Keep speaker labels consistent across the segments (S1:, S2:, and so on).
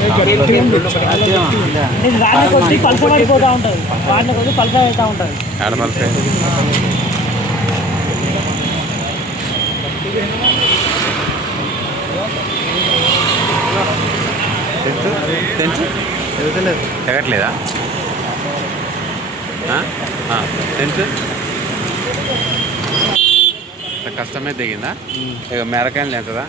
S1: ఇది కొద్ది ఉంటుంది రాళ్ళ కొద్ది పలస అవుతూ ఉంటుంది
S2: ఎగట్లేదా తెంచు కష్టమే దిగిందా? ఇక మెరకాయలు ఎంతదా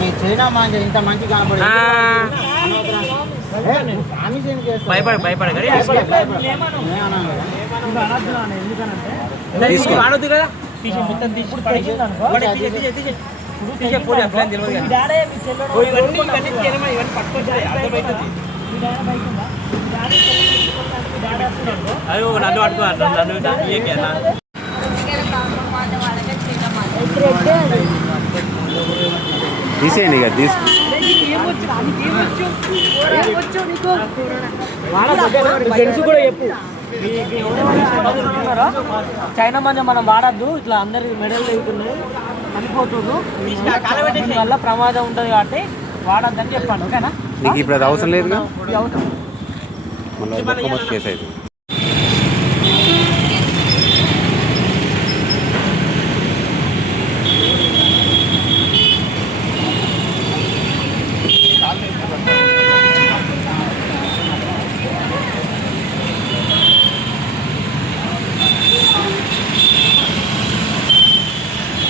S3: ఈ చైనా మాంజ ఇంత మంచి కనపడి
S1: భయపడ. వాడొద్దు కదా. తీసి మొత్తం తీసి తీసే అట్లా తెలియదు ఇవన్నీ ఇవన్నీ ఇవన్నీ పట్టుకొచ్చాయి అర్థమవుతుంది అయ్యో నన్ను పట్టుకో నన్ను నన్ను నన్ను
S2: తీసేయండి ఇక తీసు
S1: చైనా మంది మనం వాడద్దు ఇట్లా అందరి మెడల్ లేకున్నాయి చనిపోతున్నారు వల్ల ప్రమాదం ఉంటుంది కాబట్టి వాడద్దని చెప్పాను ఓకేనా?
S2: నీకు ఇప్పుడు అది అవసరం. మళ్ళీ కేసు అయితే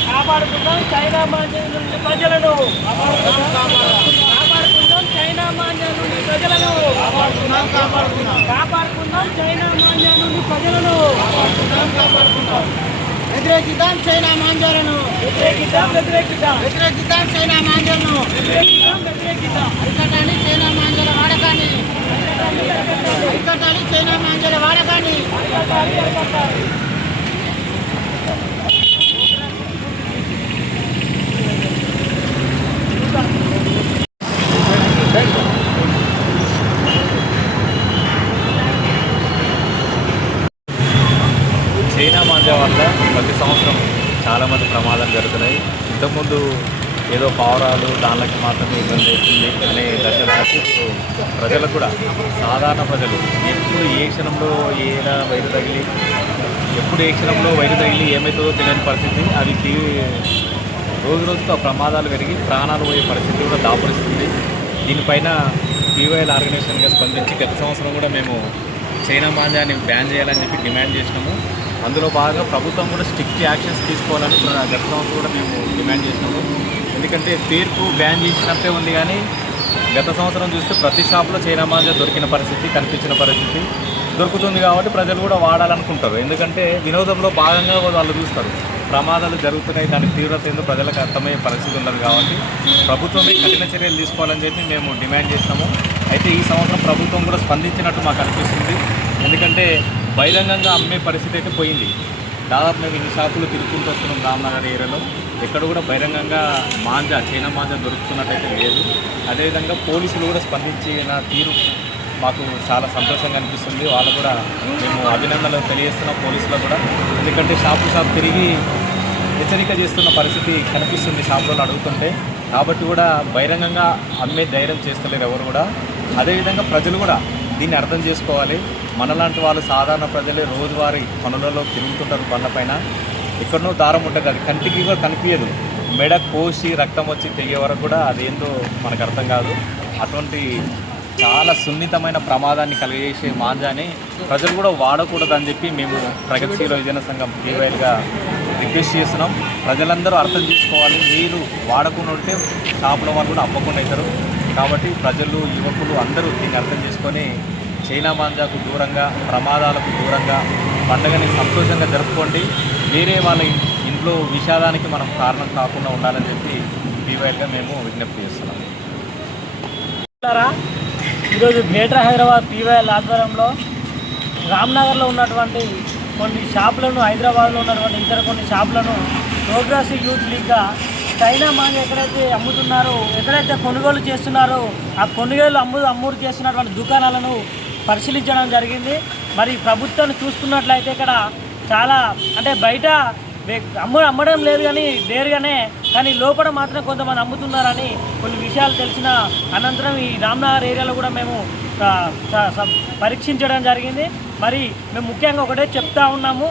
S1: కాపాడుకుందాం చైనా మాంద్యం నుండి ప్రజలను కాపాడుకుందాం చైనా మాంద్యం నుండి ప్రజలను కాపాడుకుందాం చైనా మాంద్యం నుండి ప్రజలను
S3: వ్యతిరేకిద్దాం చైనా మాంజాలను
S1: వ్యతిరేకిద్దాం వ్యతిరేకిద్దాం.
S3: వ్యతిరేకిద్దాం చైనా మాంజాలను
S1: వ్యతిరేకిద్దాం వ్యతిరేకిద్దాం.
S3: అరికట్టాలి చైనా మాంజాల వాడకాన్ని. అరికట్టాలి చైనా మాంజాల వాడకాన్ని.
S4: మాంజా వల్ల ప్రతి సంవత్సరం చాలామంది ప్రమాదాలు జరుగుతున్నాయి. ఇంతకుముందు ఏదో పావురాలు దానికి మాత్రమే ఇబ్బంది అవుతుంది అనే దశ రాసి ప్రజలకు కూడా సాధారణ ప్రజలు ఎప్పుడు ఏ క్షణంలో ఏదైనా వైరు తగిలి ఎప్పుడు ఏ క్షణంలో వైరు తగిలి ఏమవుతుందో తెలియని పరిస్థితి. అది రోజు రోజుతో ప్రమాదాలు పెరిగి ప్రాణాలు పోయే పరిస్థితి కూడా దాపురిస్తుంది. దీనిపైన పీవైఎల్ ఆర్గనైజేషన్గా స్పందించి గత సంవత్సరం కూడా మేము చైనా మాంజాని బ్యాన్ చేయాలని చెప్పి డిమాండ్ చేసినాము. అందులో భాగంగా ప్రభుత్వం కూడా స్ట్రిక్ట్ యాక్షన్స్ తీసుకోవాలని గత సంవత్సరం కూడా మేము డిమాండ్ చేసినాము. ఎందుకంటే తీర్పు బ్యాన్ చేసినట్టే ఉంది కానీ గత సంవత్సరం చూస్తే ప్రతి షాప్లో చైనా మాంజా దొరికిన పరిస్థితి కనిపించిన పరిస్థితి దొరుకుతుంది కాబట్టి ప్రజలు కూడా వాడాలనుకుంటారు. ఎందుకంటే వినోదంలో భాగంగా వాళ్ళు చూస్తారు. ప్రమాదాలు జరుగుతున్నాయి దాని తీవ్రత ఏందో ప్రజలకు అర్థమయ్యే పరిస్థితి ఉండదు కాబట్టి ప్రభుత్వమే కఠిన చర్యలు తీసుకోవాలని చెప్పి మేము డిమాండ్ చేస్తాము అయితే ఈ సంవత్సరం ప్రభుత్వం కూడా స్పందించినట్టు మాకు అనిపిస్తుంది. ఎందుకంటే బహిరంగంగా అమ్మే పరిస్థితి అయితే పోయింది. దాదాపు మేము ఇన్ని షాపులు తిరుగుకుంటూ వస్తున్నాం రామ్నగర్ ఏరియాలో. ఎక్కడ కూడా బహిరంగంగా మాంజా చైనా మాంజా దొరుకుతున్నట్టయితే లేదు. అదేవిధంగా పోలీసులు కూడా స్పందించిన తీరు మాకు చాలా సంతోషంగా అనిపిస్తుంది. వాళ్ళు కూడా మేము అభినందనలు తెలియజేస్తున్నాం పోలీసులకు కూడా. ఎందుకంటే షాపు షాప్ తిరిగి హెచ్చరిక చేస్తున్న పరిస్థితి కనిపిస్తుంది షాపులలో అడుగుతుంటే. కాబట్టి కూడా బహిరంగంగా అమ్మే ధైర్యం చేస్తలేరు ఎవరు కూడా. అదేవిధంగా ప్రజలు కూడా దీన్ని అర్థం చేసుకోవాలి. మనలాంటి వాళ్ళు సాధారణ ప్రజలే రోజువారీ పనులలో తిరుగుతుంటారు బండపైన ఎక్కడనో దారం ఉంటుంది అది కంటికి కూడా కనిపించదు. మెడ కోసి రక్తం వచ్చి తెగే వరకు కూడా అదేందో మనకు అర్థం కాదు. అటువంటి చాలా సున్నితమైన ప్రమాదాన్ని కలిగేసే మాంజాని ప్రజలు కూడా వాడకూడదని చెప్పి మేము ప్రగతిశీల విజయన సంఘం పీవైల్గా రిక్వెస్ట్ చేస్తున్నాం. ప్రజలందరూ అర్థం చేసుకోవాలి. మీరు వాడకుండా ఉంటే షాపుల వాళ్ళు కూడా అమ్మకుండా అవుతారు కాబట్టి ప్రజలు యువకులు అందరూ దీన్ని అర్థం చేసుకొని చైనా మాంజాకు దూరంగా ప్రమాదాలకు దూరంగా పండుగని సంతోషంగా జరుపుకోండి. వేరే వాళ్ళ ఇంట్లో విషాదానికి మనం కారణం కాకుండా ఉండాలని చెప్పి బీవైల్గా మేము విజ్ఞప్తి చేస్తున్నాం.
S1: ఈరోజు గ్రేటర్ హైదరాబాద్ పీవైఎల్ ఆధ్వర్యంలో రామ్నగర్లో ఉన్నటువంటి కొన్ని షాపులను హైదరాబాద్లో ఉన్నటువంటి ఇతర కొన్ని షాపులను ప్రోగ్రెసివ్ యూత్ లీగ్గా చైనా మాంజ ఎక్కడైతే అమ్ముతున్నారో ఎక్కడైతే కొనుగోలు చేస్తున్నారో ఆ కొనుగోలు అమ్ము అమ్ముడు చేస్తున్నటువంటి దుకాణాలను పరిశీలించడం జరిగింది. మరి ప్రభుత్వాన్ని చూసుకున్నట్లయితే ఇక్కడ చాలా అంటే బయట అమ్మ అమ్మడం లేదు కానీ నేరుగానే కానీ లోపల మాత్రం కొంతమంది అమ్ముతున్నారని కొన్ని విషయాలు తెలిసిన అనంతరం ఈ రామ్నగర్ ఏరియాలో కూడా మేము పరీక్షించడం జరిగింది. మరి మేము ముఖ్యంగా ఒకటే చెప్తా ఉన్నాము.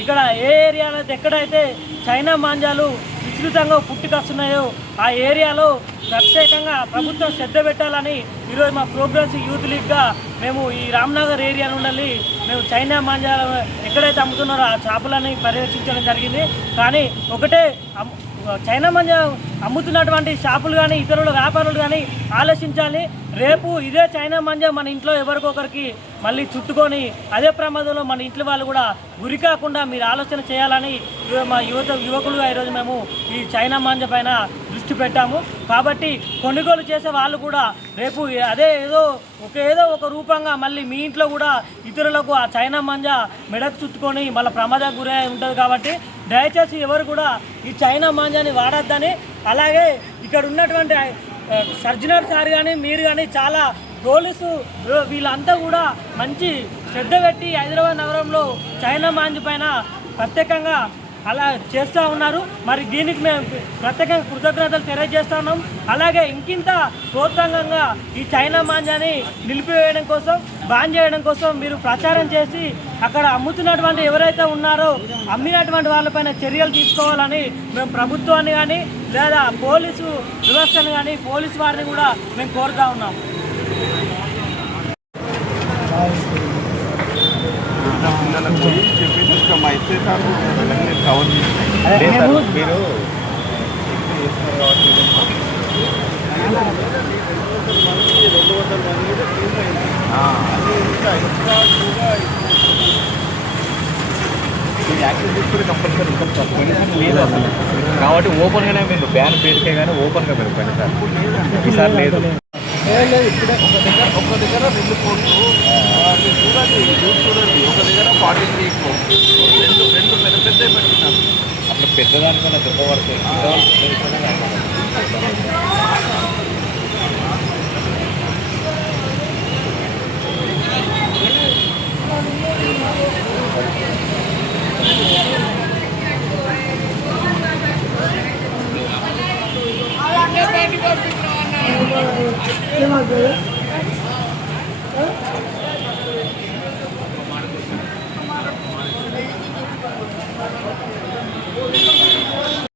S1: ఇక్కడ ఏ ఏరియాలో అయితే ఎక్కడైతే చైనా మాంజాలు విస్తృతంగా పుట్టుకొస్తున్నాయో ఆ ఏరియాలో ప్రత్యేకంగా ప్రభుత్వం శ్రద్ధ పెట్టాలని ఈరోజు మా ప్రోగ్రెస్ యూత్ లీగ్గా మేము ఈ రామ్నగర్ ఏరియా నుండి మేము చైనా మాంజా ఎక్కడైతే అమ్ముతున్నారో ఆ చేపలని పర్యవేక్షించడం జరిగింది. కానీ ఒకటే చైనా మంజ అమ్ముతున్నటువంటి షాపులు కానీ ఇతరుల వ్యాపారులు కానీ ఆలోచించాలి. రేపు ఇదే చైనా మంజ మన ఇంట్లో ఎవరికొకరికి మళ్ళీ చుట్టుకొని అదే ప్రమాదంలో మన ఇంట్లో వాళ్ళు కూడా గురి కాకుండా మీరు ఆలోచన చేయాలని మా యువత యువకులుగా ఈరోజు మేము ఈ చైనా మాంజ పైన దృష్టి పెట్టాము. కాబట్టి కొనుగోలు చేసే వాళ్ళు కూడా రేపు అదే ఏదో ఒక ఏదో ఒక రూపంగా మళ్ళీ మీ ఇంట్లో కూడా ఇతరులకు ఆ చైనా మంజ మెడకు చుట్టుకొని మళ్ళీ ప్రమాదానికి గురై ఉంటుంది కాబట్టి దయచేసి ఎవరు కూడా ఈ చైనా మాంజాని వాడొద్దని. అలాగే ఇక్కడ ఉన్నటువంటి సర్జనర్ సార్ కానీ మీరు కానీ చాలా పోలీసు వీళ్ళంతా కూడా మంచి శ్రద్ధ పెట్టి హైదరాబాద్ నగరంలో చైనా మాంజ్ పైన ప్రత్యేకంగా అలా చేస్తూ ఉన్నారు. మరి దీనికి మేము ప్రత్యేకంగా కృతజ్ఞతలు తెలియజేస్తున్నాం అలాగే ఇంకింత ప్రోత్సాహంగా ఈ చైనా మాంజాని నిలిపివేయడం కోసం బాన్ చేయడం కోసం మీరు ప్రచారం చేసి అక్కడ అమ్ముతున్నటువంటి ఎవరైతే ఉన్నారో అమ్మినటువంటి వాళ్ళపైన చర్యలు తీసుకోవాలని మేము ప్రభుత్వాన్ని కానీ లేదా పోలీసు వ్యవస్థను కానీ పోలీసు వారిని కూడా మేము కోరుతా ఉన్నాం
S4: లేదు సార్, మీరు తీసుకుని కంపల్సరీ సార్ పోయినసారి లేదు అసలు కాబట్టి ఓపెన్గానే మీరు బ్యాన్ పేరుకే కానీ ఓపెన్గా మీరు పోయినసారి. ఈసారి లేదు.
S2: లేదు ఇక్కడ ఒక దగ్గర ఒక దగ్గర రెండు కోట్లు మీరు చూడండి న్యూస్ చూడండి. ఒక దగ్గర ఫార్టీ త్రీ రెండు రెండు పెద్ద పెద్ద
S4: పెట్టినారు పెద్దదానికన్నా పెద్ద వరకు Thank Yeah.